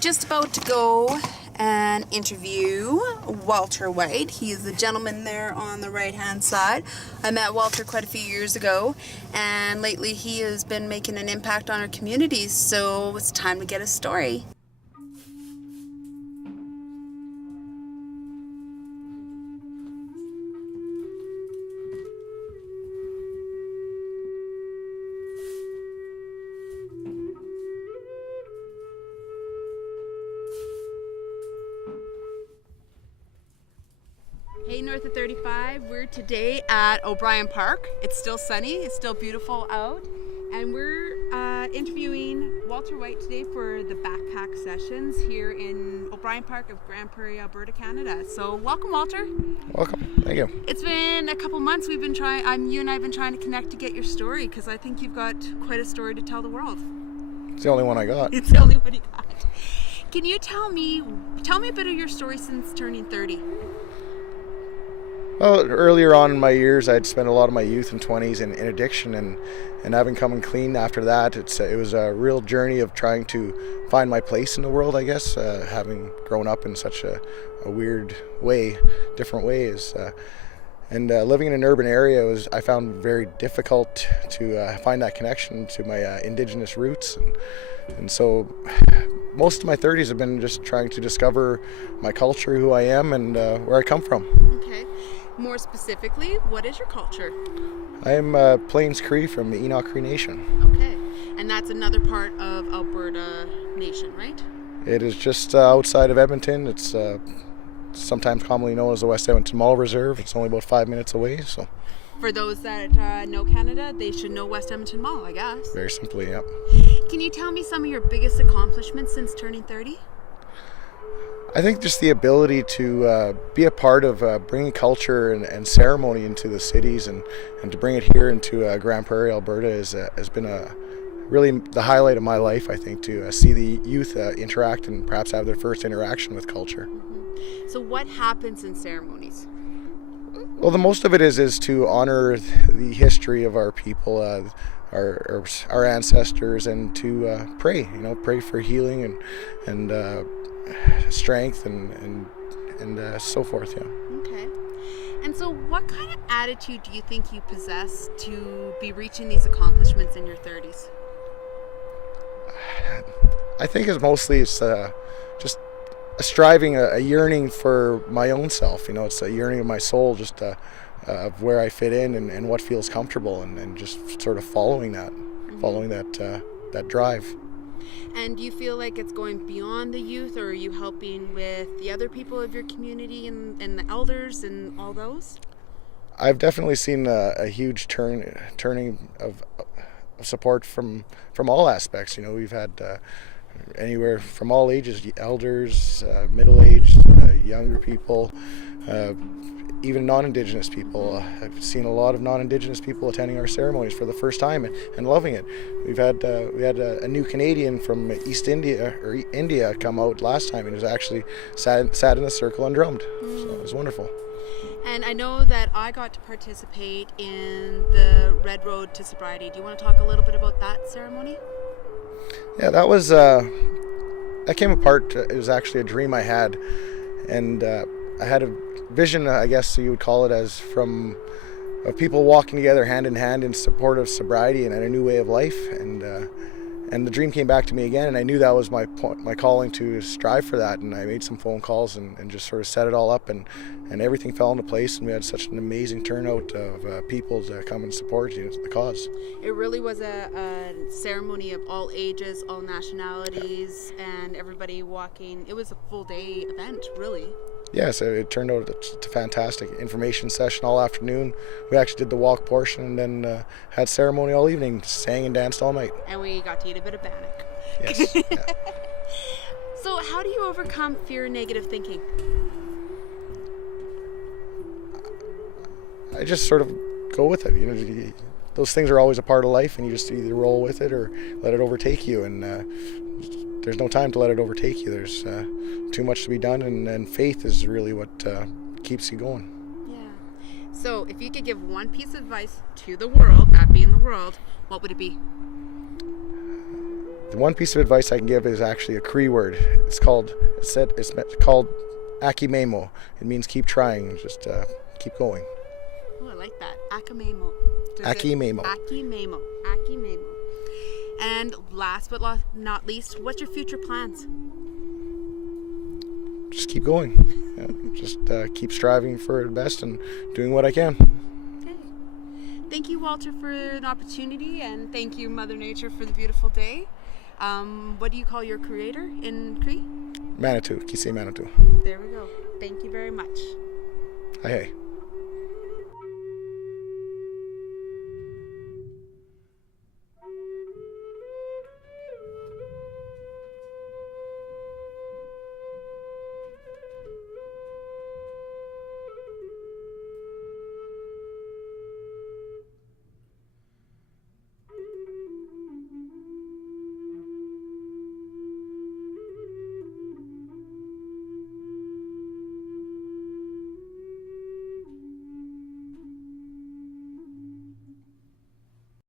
Just about to go and interview Walter White. He is the gentleman there on the right hand side. I met Walter quite a few years ago, and lately he has been making an impact on our communities, so it's time to get his story. Hey, north of 35, we're today at O'Brien Park. It's still sunny, it's still beautiful out, and we're interviewing Walter White today for the backpack sessions here in O'Brien Park of Grand Prairie, Alberta, Canada. So welcome, Walter. Welcome, thank you. It's been a couple months you and I have been trying to connect to get your story, because I think you've got quite a story to tell the world. It's the only one I got. It's the only one you got. Can you tell me a bit of your story since turning 30? Well, earlier on in my years, I'd spent a lot of my youth and 20s in addiction, and having come clean after that, it was a real journey of trying to find my place in the world, I guess, having grown up in such a weird way, different ways. And living in an urban area I found very difficult to find that connection to my indigenous roots. And so most of my 30s have been just trying to discover my culture, who I am, and where I come from. Okay. More specifically, what is your culture? I'm Plains Cree from the Enoch Cree Nation. Okay. And that's another part of Alberta Nation, right? It is just outside of Edmonton. It's sometimes commonly known as the West Edmonton Mall Reserve. It's only about 5 minutes away. So, for those that know Canada, they should know West Edmonton Mall, I guess. Very simply, yeah. Can you tell me some of your biggest accomplishments since turning 30? I think just the ability to be a part of bringing culture and ceremony into the cities and to bring it here into Grand Prairie, Alberta has been really the highlight of my life, I think, to see the youth interact and perhaps have their first interaction with culture. Mm-hmm. So what happens in ceremonies? Well, the most of it is to honor the history of our people, our ancestors, and to pray for healing and strength and so forth. Yeah. Okay. And so what kind of attitude do you think you possess to be reaching these accomplishments in your 30s? I think it's just a striving, a yearning for my own self. It's a yearning of my soul, just of where I fit in and what feels comfortable, and just sort of following that, that drive. And do you feel like it's going beyond the youth, or are you helping with the other people of your community and the elders and all those? I've definitely seen a huge turning of support from all aspects. We've had anywhere from all ages, elders, middle-aged, younger people, even non-Indigenous people. I've seen a lot of non-Indigenous people attending our ceremonies for the first time and loving it. We had a new Canadian from East India or India come out last time, and was actually sat in a circle and drummed. So it was wonderful. And I know that I got to participate in the Red Road to Sobriety. Do you want to talk a little bit about that ceremony? Yeah, that came apart. It was actually a dream I had, and I had a vision, I guess you would call it, of people walking together hand in hand in support of sobriety and a new way of life, and the dream came back to me again, and I knew that was my calling to strive for that. And I made some phone calls and just sort of set it all up, and everything fell into place, and we had such an amazing turnout of people to come and support the cause. It really was a ceremony of all ages, all nationalities, and everybody walking. It was a full day event, really. Yes, it turned out a fantastic information session all afternoon. We actually did the walk portion, and then had ceremony all evening, sang and danced all night. And we got to eat a bit of bannock. Yes. Yeah. So how do you overcome fear and negative thinking? I just sort of go with it. Those things are always a part of life, and you just either roll with it or let it overtake you. And there's no time to let it overtake you. There's too much to be done, and faith is really what keeps you going. Yeah. So if you could give one piece of advice to the world, that being the world, what would it be? The one piece of advice I can give is actually a Cree word. It's called akimemo. It means keep trying, just keep going. Oh, I like that. Akimemo. Akimemo. Akimemo. Akimemo. And last but not least, what's your future plans? Just keep going. Just keep striving for the best and doing what I can. Okay. Thank you, Walter, for an opportunity, and thank you, Mother Nature, for the beautiful day. What do you call your creator in Cree? Manitou. Kise Manitou. There we go. Thank you very much. Hey.